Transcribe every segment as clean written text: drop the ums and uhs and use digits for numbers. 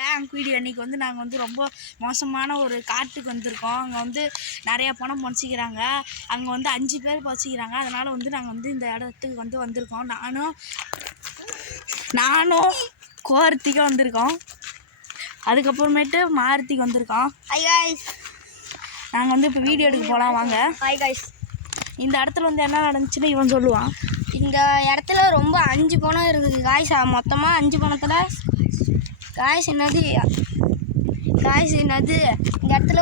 Bank video அன்றைக்கி வந்து நாங்கள் வந்து ரொம்ப மோசமான ஒரு காட்டுக்கு வந்திருக்கோம். அங்கே வந்து நிறையா பணம் பொழைச்சிக்கிறாங்க. அங்கே வந்து 5 பேர் பொழைச்சிக்கிறாங்க. அதனால் வந்து நாங்கள் வந்து இந்த இடத்துக்கு வந்து வந்திருக்கோம். நானும் கோர்த்திக்கும் வந்திருக்கோம். அதுக்கப்புறமேட்டு மாருதிக்கு வந்திருக்கோம். ஹாய் காய்ஸ், நாங்கள் வந்து இப்போ வீடியோ எடுக்க போகலாம் வாங்க. Hi guys. இந்த இடத்துல வந்து என்ன நடந்துச்சுன்னு இவன் சொல்லுவான். இந்த இடத்துல ரொம்ப 5 பணம் இருக்குது காய்ஸ். மொத்தமாக 5 பணத்தில் காய்ஸ் என்னது இந்த இடத்துல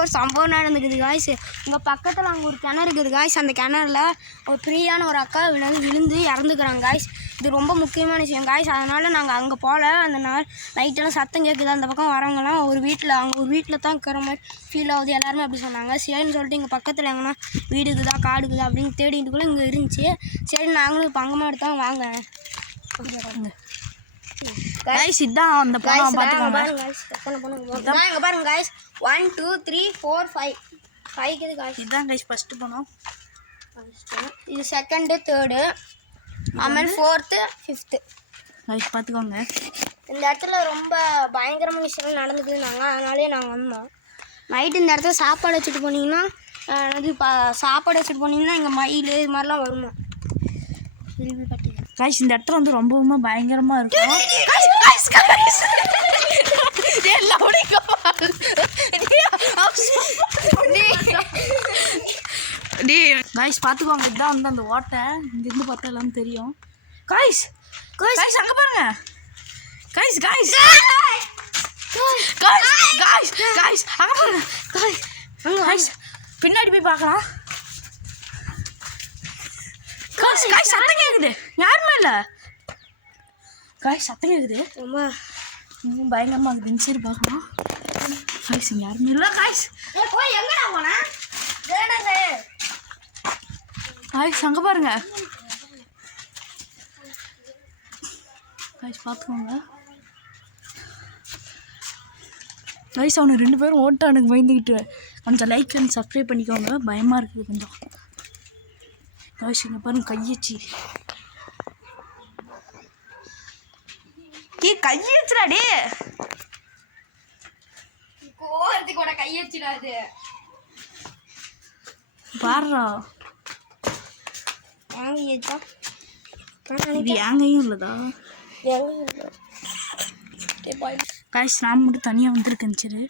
ஒரு சம்பவம் நடந்துக்குது காய்ஸ். இங்கே பக்கத்தில் அங்கே ஒரு கிணறு இருக்குது காய்ஸ். அந்த கிணறுல ஒரு ஃப்ரீயான ஒரு அக்கா விழுந்து இறந்துக்கிறாங்க காய்ஸ். இது ரொம்ப முக்கியமான விஷயம் காய்ஸ். அதனால் நாங்கள் அங்கே போகல. அந்த நைட்டெல்லாம் சத்தம் கேட்குது. அந்த பக்கம் வரவங்கலாம் ஒரு வீட்டில் தான் இருக்கிற மாதிரி ஃபீல் ஆகுது. எல்லாருமே அப்படி சொன்னாங்க. சரின்னு சொல்லிட்டு இங்கே பக்கத்தில் எங்கன்னா வீடு இருக்குதா காடு இருக்குதா அப்படின்னு தேடிட்டுக்குள்ளே இங்கே இருந்துச்சு. சரி நாங்களும் இப்போ அங்கமாக எடுத்தாங்க வாங்க. காய்ஸ் இதான் அந்த பணம் பார்த்துக்கோங்க. இங்கே பாருங்க காய்ஸ். 1 2 3 4 5 இருக்குது காய்ஸ். இதுதான் காய்ஸ் ஃபஸ்ட்டு பணம். இது செகண்டு, தேர்டு, ஆமாம் 4th 5th காய்ஸ் பார்த்துக்கோங்க. இந்த இடத்துல ரொம்ப பயங்கரமான விஷயம் நடந்துக்குதுன்னாங்க. அதனாலே நாங்கள் வந்தோம். நைட்டு இந்த இடத்துல சாப்பாடு வச்சுட்டு போனீங்கன்னா இங்கே மயில் இது மாதிரிலாம் வருமா. காய்ஸ் இந்த இடத்துல வந்து ரொம்பவுமே பயங்கரமாக இருக்கும். காய்ஸ் பார்த்துக்கோங்க. இதுதான் வந்து அந்த ஓட்டை. இங்கேருந்து பார்த்தா எல்லாம் தெரியும். காய்ஸ் அங்கே பாருங்க. காய்ஸ் அங்கே பாருங்க. காய்ஸ் பின்னாடி போய் பார்க்கலாம். காய்ஸ் சத்தம் கேட்குது. யாருமே இல்லை. காய்ஸ் சத்தம் கேட்குது. ரொம்ப பயங்கரமாக இருக்குதுன்னு சரி பார்க்கலாம். காய்ஸ் இங்கே யாருமே இல்லை. காய்ஸ் எங்கடா போனா காய்ஸ் அங்கே பாருங்க. காய்ஸ் பார்த்துக்கோங்க. காய்ஸ் அவனு 2 பேரும் ஓட்டானுக்கு பயந்துக்கிட்டு கொஞ்சம் லைக் அண்ட் சப்ஸ்கிரைப் பண்ணிக்கோங்க. பயமாக இருக்குது கொஞ்சம். காய்ஸ் இங்கே பாருங்க கையச்சு. கையச்சுடாடி. கோர்த்திக்கோட கையச்சுடாது பாடுறா. இது ஏங்கையும் இல்லதா. காய்ஸ் நான் மட்டும் தனியாக வந்திருக்கேன். சரி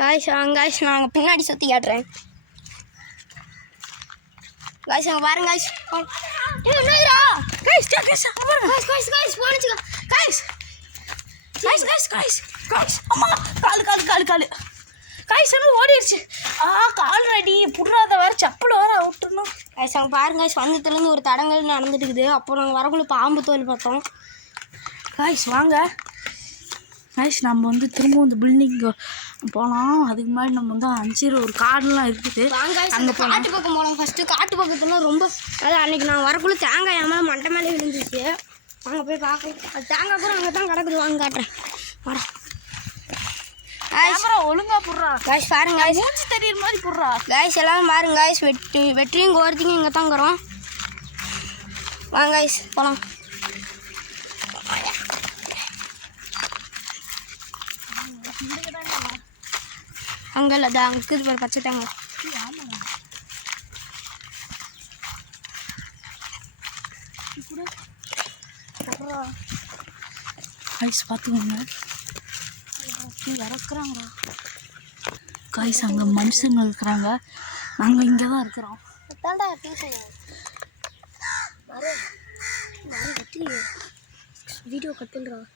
காய்ஸ் நாங்கள் பின்னாடி சுற்றி காட்டுறேன். காய்ஸ் அங்கே பாருங்க காய்ஸ். காய்ஸ் ஓடிடுச்சு. கால் ரெடி புடுறாத வேற செப்பல் வேற விட்டுருணும். காய்ஸ் அங்கே பாருங்க காய்ஸ். வந்ததுலேருந்து ஒரு தடங்கள் நடந்துட்டு இருக்குது. அப்போ நாங்கள் வரக்குள்ள பாம்பு தோல் பார்த்தோம். காய்ஸ் வாங்க காய்ஸ் நம்ம வந்து திரும்ப இந்த பில்டிங்கு போகலாம். அதுக்கு முன்னாடி நம்ம வந்து அஞ்சிரு ஒரு காடுலாம் இருக்குது. அங்கே காட்டு பக்கம் போகலாம். ஃபஸ்ட்டு காட்டு பக்கத்துலாம் ரொம்ப அதாவது அன்றைக்கி நான் வரக்குள்ள தேங்காய் ஏமால் மண்டை மேலே விழுந்துச்சு. அங்கே போய் பார்க்கலாம். அது தேங்காய் கூட அங்கே தான் கிடக்குது. வாங்க காட்டுறேன். வரேன். ஒழுங்கா போடுறா காய்ஸ் பாருங்க. மூஞ்சி தெரியுற மாதிரி போடுறா. காய்ஸ் எல்லாரும் பாருங்க காய்ஸ். வெற்றியும் கோர்த்திக்கும் இங்கே தான் இருக்கிறோம். வாங்க காய்ஸ் போகலாம். அங்கே இல்லை அங்கே இருக்குது பாரு பச்சை தேங்காய். காய்ஸ் பார்த்துக்கோங்க. இறக்குறாங்களா காய்ஸ். அங்கே மனுஷங்க இருக்கிறாங்க. நாங்கள் இங்கே தான் இருக்கிறோம். வீடியோ கட் பண்ணுறோம்.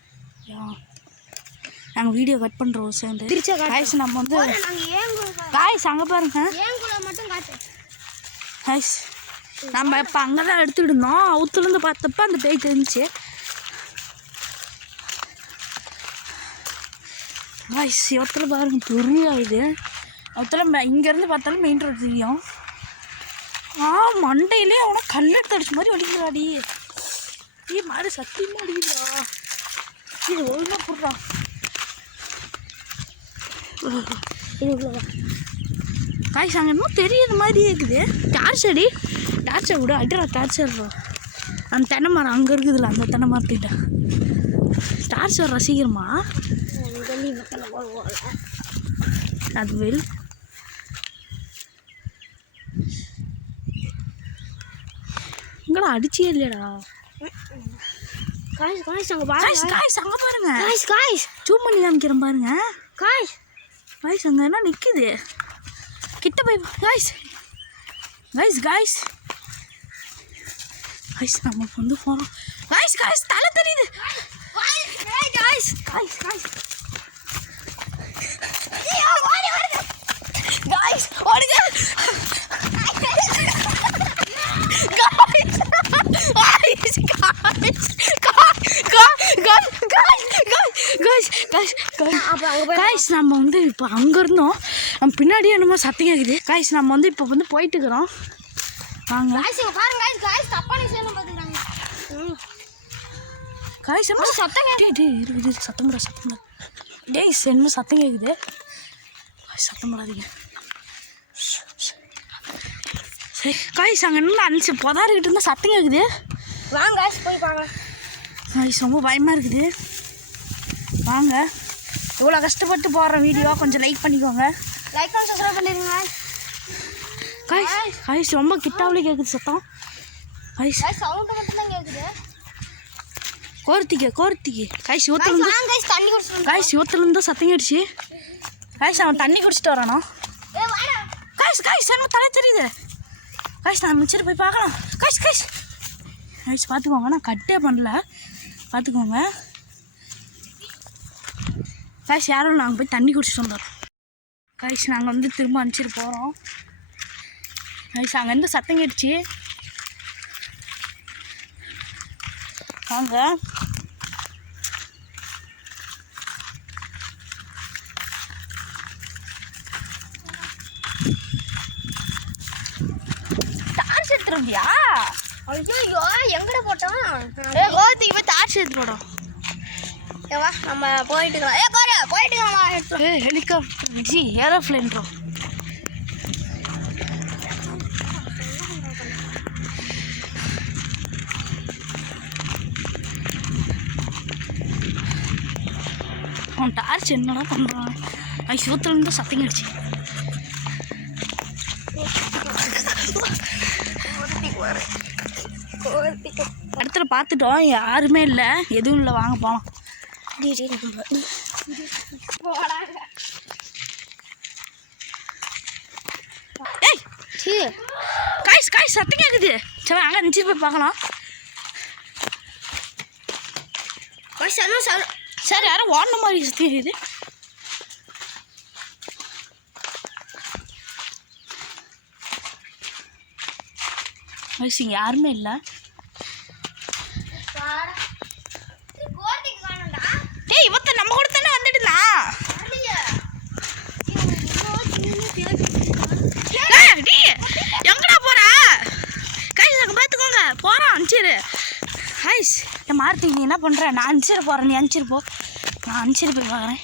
நாங்கள் வீடியோ கட் பண்ணுறோம் சேர்ந்து. காய்ஸ் நம்ம வந்து காய்ஸ் அங்கே பாருங்க. காய்ஸ் நம்ம இப்போ அங்கே தான் எடுத்துகிட்டு இருந்தோம். அவுத்துலேருந்து பார்த்தப்ப அந்த பேய் தெரிஞ்சிச்சு. காய்ஸ் இவத்தில் பாருங்க பெரிய இது. அவத்தில் இங்கேருந்து பார்த்தாலும் மெயின் ரோடு தெரியும். மண்டையிலே அவனை கல்லெடுத்து அடிச்ச மாதிரி அடிக்கிறாடி. மாதிரி சத்தியமாக அடிக்கிறா. இது ஒழுங்காக போடுறான். காய்ஸ் அங்கே இன்னும் தெரியுற மாதிரியே இருக்குது. டார்ச்சர் விட அட்ரா டார்ச்சர். அந்த தென்னை மரம் அங்கே இருக்குதுல்ல, அந்த தென்னை மரத்திட்ட டார்ச்சர் ரசிக்கிறமா அது வெல். இங்கடா அடிச்சே இல்லையடா. காய்ஸ் அங்கே பாருங்க. காய்ஸ் அங்கே பாருங்க. காய்ஸ் ஜூம் பண்ணி காமிக்கிறேன் பாருங்க. காய்ஸ் அங்கே என்ன நிற்குது கிட்ட போய். காய்ஸ் நம்ம வந்து போகிறோம். காய்ஸ் தலை தெரியுது. காய்ஸ் ஓடுங்க. காய்ஸ் நம்ம வந்து இப்போ அங்கே இருந்தோம். நம்ம பின்னாடியே என்னமோ சத்தம் கேட்குது. காய்ஸ் நம்ம வந்து இப்போ வந்து போயிட்டு இருக்கிறோம். வாங்க காய்ஸ் என்ன சத்தம் இருக்குது. சத்தம் டேய்ஸ் என்ன சத்தம் கேட்குது. சத்தம் போடாதீங்க. சரி காய்ஸ் அங்கே என்ன அனுப்பிச்சு புதாரிக்கிட்டு இருந்தால் சத்தம் கேட்குது. வாங்க போய் பாங்க. காய்ஸ் ரொம்ப பயமாக இருக்குது. வாங்க. இவ்வளோ கஷ்டப்பட்டு போடுற வீடியோ கொஞ்சம் லைக் பண்ணிக்கோங்க. லைக் பண்ணி சப்ஸ்கிரைப் பண்ணிடுங்க. காய்ஸ் ரொம்ப கிட்டாவிலே கேட்குது சத்தம். காய்ஸ் சவுண்ட் மட்டும் தான் கேட்குது. கோர்த்திக்கு காய்ஸ் யுவத்துலேருந்து தண்ணி குடிச்சிட்டு. காய்ஸ் யுவத்துலேருந்து சத்தம் கேட்டுச்சு. காய்ஸ் அவன் தண்ணி குடிச்சிட்டு வரானோ. காய்ஸ் என்ன தலை தெரியுது. காய்ஸ் நான் மிச்சர் போய் பார்க்கலாம். காய்ஸ் பார்த்துக்கோங்க. நான் கட்டே பண்ணல, பார்த்துக்கோங்க. காய்ஸ் யாரும் நாங்கள் போய் தண்ணி குடிச்சிட்டு வந்தோம். காய்ஸ் நாங்கள் வந்து திரும்ப அனுப்பிச்சிட்டு போகிறோம். காய்ஸ் அங்கேருந்து சத்தம் கேட்டுச்சு. வாங்க. டார்ச் எடுத்துருவியா? ஐயோ எங்கட போட்டோம். கோர்த்திக்கு போய் டார்ச் எடுத்து போடும். வா நம்ம போயிட்டு ஹெலிகாப்டர் ஜி ஏரோப்ளேன். அவன் டார்ச் என்னடா பண்ணுறான். சிவத்துலேருந்து சத்தம் கிடுச்சு. இடத்துல பார்த்துட்டோம், யாருமே இல்லை, எதுவும் இல்லை. வாங்க போகலாம். காய்ஸ் சத்தம் கேட்குது. சரி அங்கே நினச்சி போய் பார்க்கலாம். சரி யாரும் ஓடின மாதிரி சத்தம் கேட்குது. காய்ஸ் இங்கே யாருமே இல்லை. இவத்த நம்ம கூட தானே வந்துடுனா. எங்கடா போற? காய்ஸ் அங்கே பார்த்துக்கோங்க, போகிறான். அனுப்பிச்சிரு. காய்ஸ் என் மார்த்தி நீ என்ன பண்ணுற? நான் அனுப்பிச்சிட போகிறேன், நீ அனுப்பிச்சிரு போ. நான் அனுப்பிச்சிட்டு போய் பார்க்குறேன்.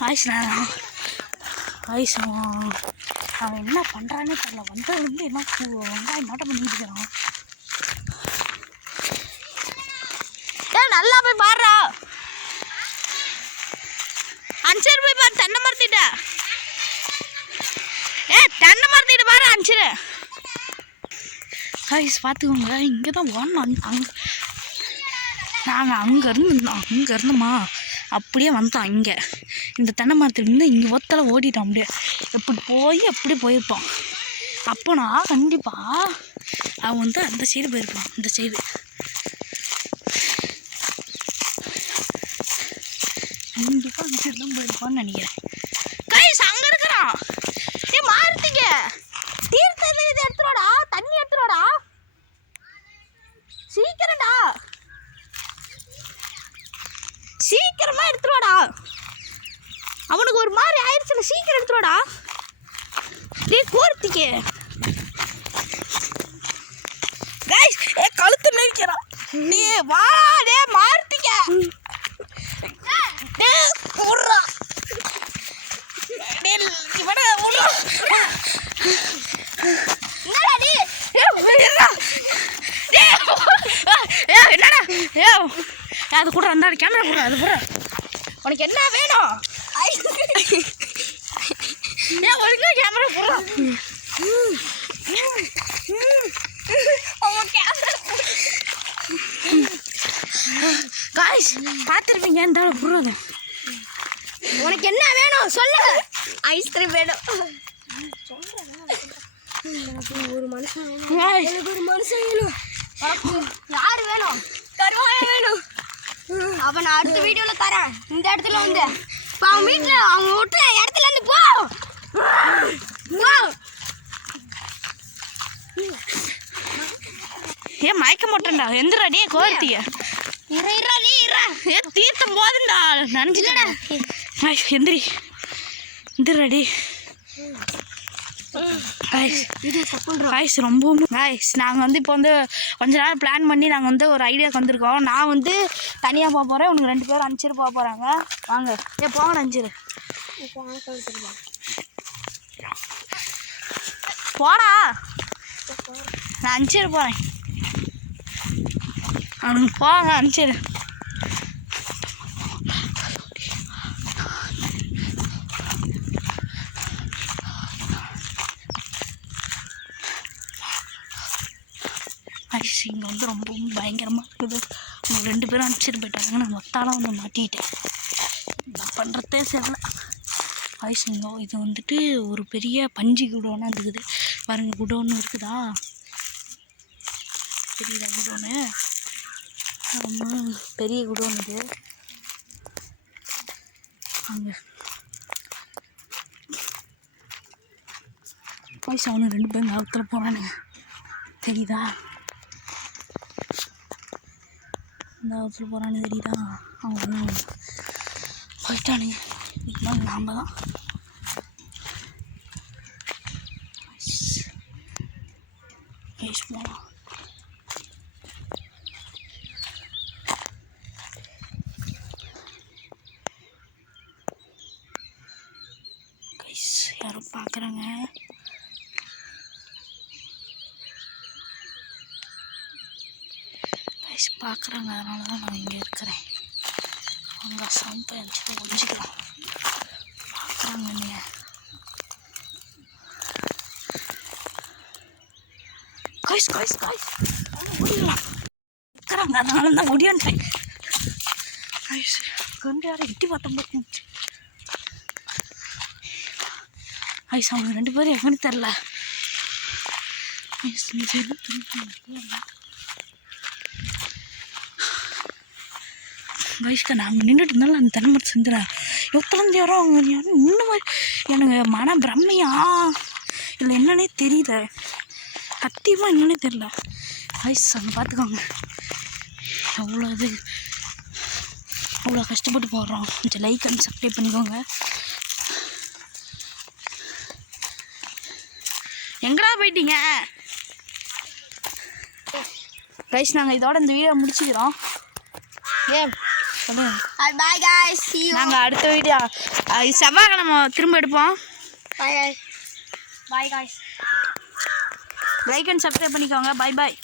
காய்ஸ் காய்ஸ் அவன் என்ன பண்ணுறானே தெரியல. வந்ததுலேருந்து என்ன வெங்காயம் மாட்டம் பண்ணிட்டு இருக்கிறான். நல்லா போய் பாடுறா. அனுப்பிச்சிரு போய் பாரு. தென்னை மரத்திட்ட தென்னை மரத்திட்ட பாரு. அனுப்பிச்சிரு. காய்ஸ் பார்த்துக்கோங்க, இங்கே தான் ஓடணும். அங்கே நாங்கள் அங்கே இருந்தோமா, அப்படியே வந்தோம். இங்கே இந்த தென்னை மரத்துலேருந்து இங்கே ஒத்தலை ஓடிட்டோம். அப்படியே எப்படி போயிருப்போம். அப்போனா கண்டிப்பாக அவன் வந்து அந்த சைடு போயிருப்பான். இந்த சைடு கண்டிப்பாக அந்த சைடு தான் போயிருப்பான்னு நினைக்கிறேன். காய்ஸ் அங்கே இருக்கிறான். மாறுத்திங்க தீர்த்தம் இது எடுத்துருவாடா. தண்ணி எடுத்துருவாடா சீக்கிரம்டா. சீக்கிரமா எடுத்துருவாடா. அவனுக்கு ஒரு மாதிரி ஆயிடுச்சுல, சீக்கிரம் எடுத்துருவாடா. நீ கோர்த்திக்கு காய்ஸ் கழுத்து நெரிக்கிறான். நீ வா டே மார்த்திக்க. டே குர்ரா. அது கூட அந்த கேமரா கூட அது கூட உனக்கு என்ன வேணும் ஏன் ஒழுங்கா கேமரா கூட காய்ஸ் பார்த்துருப்பீங்க இந்த புறாது. உனக்கு என்ன வேணும் சொல்லு. ஐஸ்கிரீம் வேணும். ஒரு மனுஷன் ஒரு மனுஷன் வேணும். யார் வேணும்? கருவாய வேணும். அப்ப நான் அடுத்த வீடியோல தரேன். இந்த இடத்துல வந்து இப்போ அவன் வீட்டில் அவங்க விட்டு இடத்துல இருந்து போ. ஏன் மயக்க மாட்டேன்டா எந்திரடி கோர்த்திய தீர்த்தம் போதுண்டா நினைச்சுடா எந்திரி எந்திரடி காய்ஸ் ரொம்பவும் காய்ஸ் நாங்கள் வந்து இப்போ வந்து கொஞ்ச நேரம் பிளான் பண்ணி நாங்கள் வந்து ஒரு ஐடியாவுக்கு வந்திருக்கோம். நான் வந்து தனியாக போக போகிறேன். உனக்கு 2 பேரும் 5 பேர் போக போகிறாங்க. வாங்க ஏன் போங்க 5 போடா நான் 5 பேர் போகிறேன். அவனுக்கு போங்க 5 பேர். ஐஸ் இங்கே வந்து ரொம்பவும் பயங்கரமாக இருக்குது. அவங்க 2 பேரும் அனுப்பிச்சிட்டு போயிட்டாங்க. நான் மொத்தாலாம் வந்து மாட்டிக்கிட்டேன். நான் பண்ணுறதே சரியில்லை. ஐஸ் இங்கே இது வந்துட்டு ஒரு பெரிய பஞ்சு குடோனாக இருக்குது பாருங்க. குடோன்னு இருக்குதா தெரியுதா? குடோனு ரொம்ப பெரிய குடோன் இது. அங்கே ஐஸ் அவனு 2 பேரும் ஞாபகத்தில் போகிறானுங்க தெரியுதா? இந்த அவசரம் போகிறான்னு தெரியுதா? அவங்க போயிட்டானுங்க. இதுதான் நாம் தான் போகலாம். யாரும் பார்க்குறாங்க. பார்க்குறாங்க. அதனால தான் நான் இங்கே இருக்கிறேன். அவங்க சவுண்ட் இருந்துச்சுன்னா ஒழிஞ்சிக்கலாம். பார்க்குறாங்க நீங்கள் காய்ஸ் காய்ஸ் காய்ஸ் ஓடிடலாம் இருக்கிறாங்க. அதனால தான் ஒடியான்ட்டேன். காய்ஸ் கண்டு யாரை எட்டி பார்த்தோம் பார்த்து ஐஸ் அவங்க 2 பேரும் எங்கன்னு தெரில. வயசுக்கு நாங்கள் நின்றுட்டு இருந்தாலும் அந்த தென்னை செஞ்சுறேன். எவ்வளோ யாரோ அவங்க யாரும் இன்னும் எனக்கு மன பிரம்மையா இல்லை என்னன்னே தெரியல. சத்தியமாக என்னன்னே தெரியல. வயசு அங்கே பார்த்துக்கோங்க எவ்வளோ இது அவ்வளோ கஷ்டப்பட்டு போடுறோம். கொஞ்சம் லைக் அண்ட் சப்ஸ்கிரைப் பண்ணிக்கோங்க. எங்கடா போயிட்டீங்க கைஸ்? நாங்கள் இதோட இந்த video முடிச்சுக்கிறோம். Bye guys, see you. நாங்கள் அடுத்த வீடியோ செவ்வாய்க்கிழமை திரும்ப எடுப்போம். Bye guys. Like and subscribe பண்ணிக்கோங்க. பை பாய்.